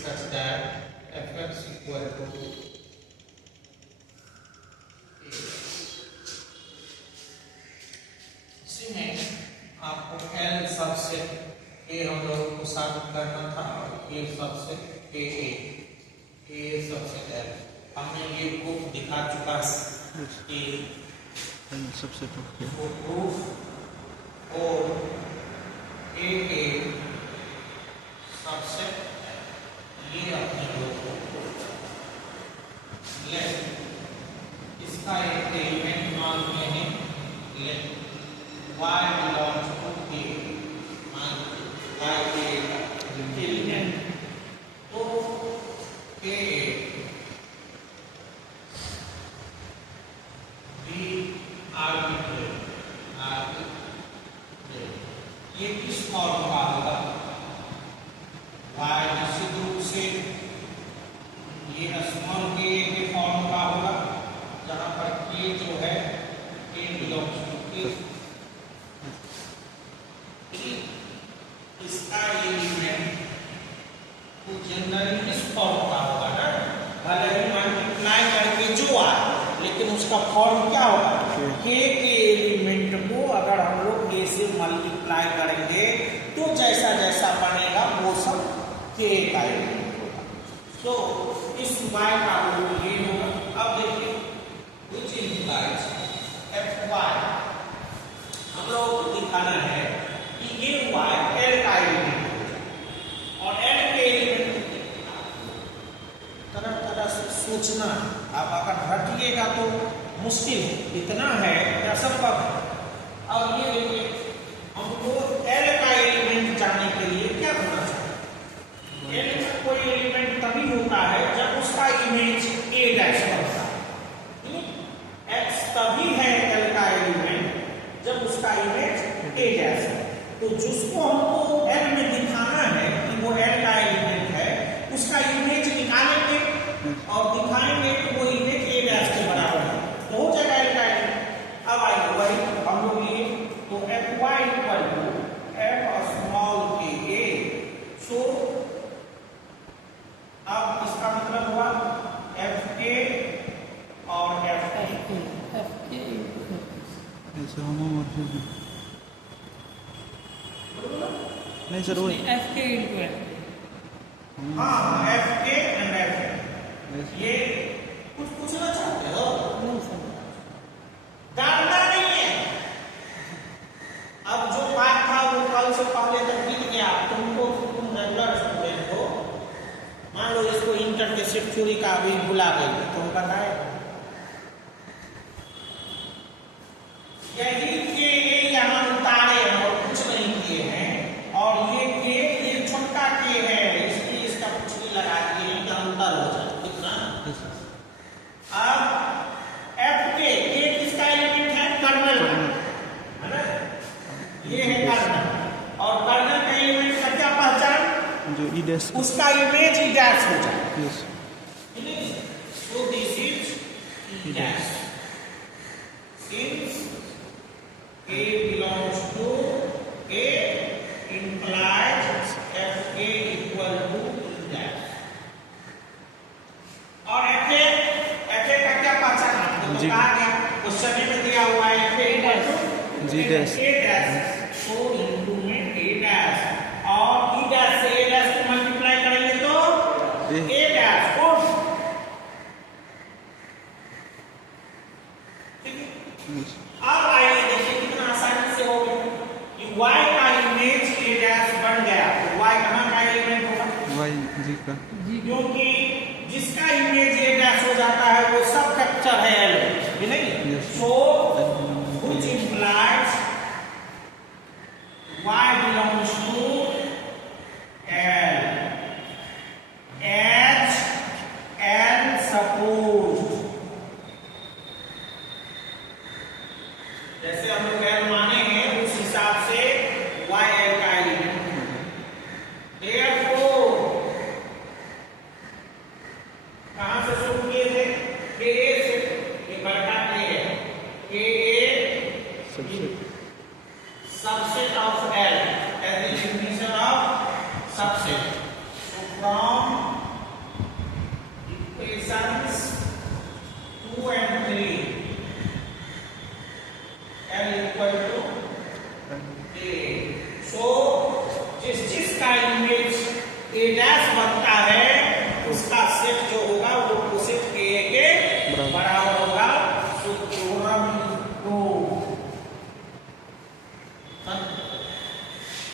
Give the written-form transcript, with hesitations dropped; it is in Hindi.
such that fx equal to इसी में आपको L सबसेट A हम लोग को साबित करना था और A subset A subset L हमने ये प्रूफ दिखा चुका है कि सबसेट प्रूफ और A सबसेट ये अपने लोग लेट इसका एक एलिमेंट मानते हैं let y belongs to A मानते y के एलिमेंट तो A B आर्बिट्रेरी ये किस फॉर्म का होगा y निश्चित रूप से ये स्मॉल k के फॉर्म का होगा जहां पर k जो है k बिलोंग्स टू k इसका एलिमेंट तो जनरली इस फॉर्म का होगा ना भले ही मल्टीप्लाई करके जो आए लेकिन उसका फॉर्म क्या होगा k के एलिमेंट को अगर हम लोग a से मल्टीप्लाई करेंगे तो जैसा जैसा बनेगा वो सब k का एलिमेंट होगा तो इस y का वैल्यू ये होगा अब देखिए which implies fy हम लोग को दिखाना है कि ये y L का एलिमेंट और L के एलिमेंट तरह तरह से सोचना आप अगर हटिएगा तो मुश्किल है इतना है या संभव है अब ये देखिए हमको L का एलिमेंट जानने के लिए क्या होना चाहिए L का कोई एलिमेंट तभी होता है जब उसका इमेज A डैश होता है X तभी है L का एलिमेंट जब उसका इमेज A डैश है तो जिसको हमको L में दिखाना है कि वो L का एलिमेंट है उसका इमेज निकालेंगे और दिखाएंगे कि वो इमेज A डैश के बराबर है तो हो जाएगा L का एलिमेंट अब आइए वही हम लोग लिए तो fy equal to f small k A so अब इसका मतलब हुआ fk और fk ऐसे होमोमॉर्फिज्म नहीं सर वही fk into f हाँ fk and f ये कुछ पूछना चाहते हो नहीं सर डालना नहीं है अब जो पाठ था वो कल से पहले तक बीत गया तुम रेगुलर स्टूडेंट हो मान लो इसको इंटर के शिफ्ट थ्योरी का अभी बुला गई तो बताए यही के यहाँ उतारे हैं और कुछ नहीं किए हैं और ये छोटा के है इसलिए इसका कुछ नहीं लगा दिए हैं कि अंतर हो जाए ठीक ना अब एफ के किसका एलिमेंट है कर्नल है ना ये है कर्नल और कर्नल का एलिमेंट का क्या पहचान जो ई डैश उसका इमेज ई डैश हो जाए yes so this is e dash since A belongs to A implies FA equal to E dash और FA का क्या पहचान आपको बता दिया क्वेश्चन में दिया हुआ है FA equal to G dash A dash so into में A dash और E dash से A dash को मल्टीप्लाई करेंगे तो A dash को अब आइए देखिए कितना आसानी से हो गया कि y का इमेज a डैश बन गया तो y कहां का एलिमेंट होगा वाई जी का क्योंकि जिसका इमेज a डैश हो जाता है वो सब फैक्टर है एलिमेंट है नहीं so which implies y belongs to L H and suppose जैसे हम लोग L माने हैं उस हिसाब से y L का एलिमेंट therefore कहां से शुरू किए थे K A से ये बड़ा K है K A subset of L as the definition of subset so from equations 2 and 3 L equal to A. So जिस का इमेज A डैश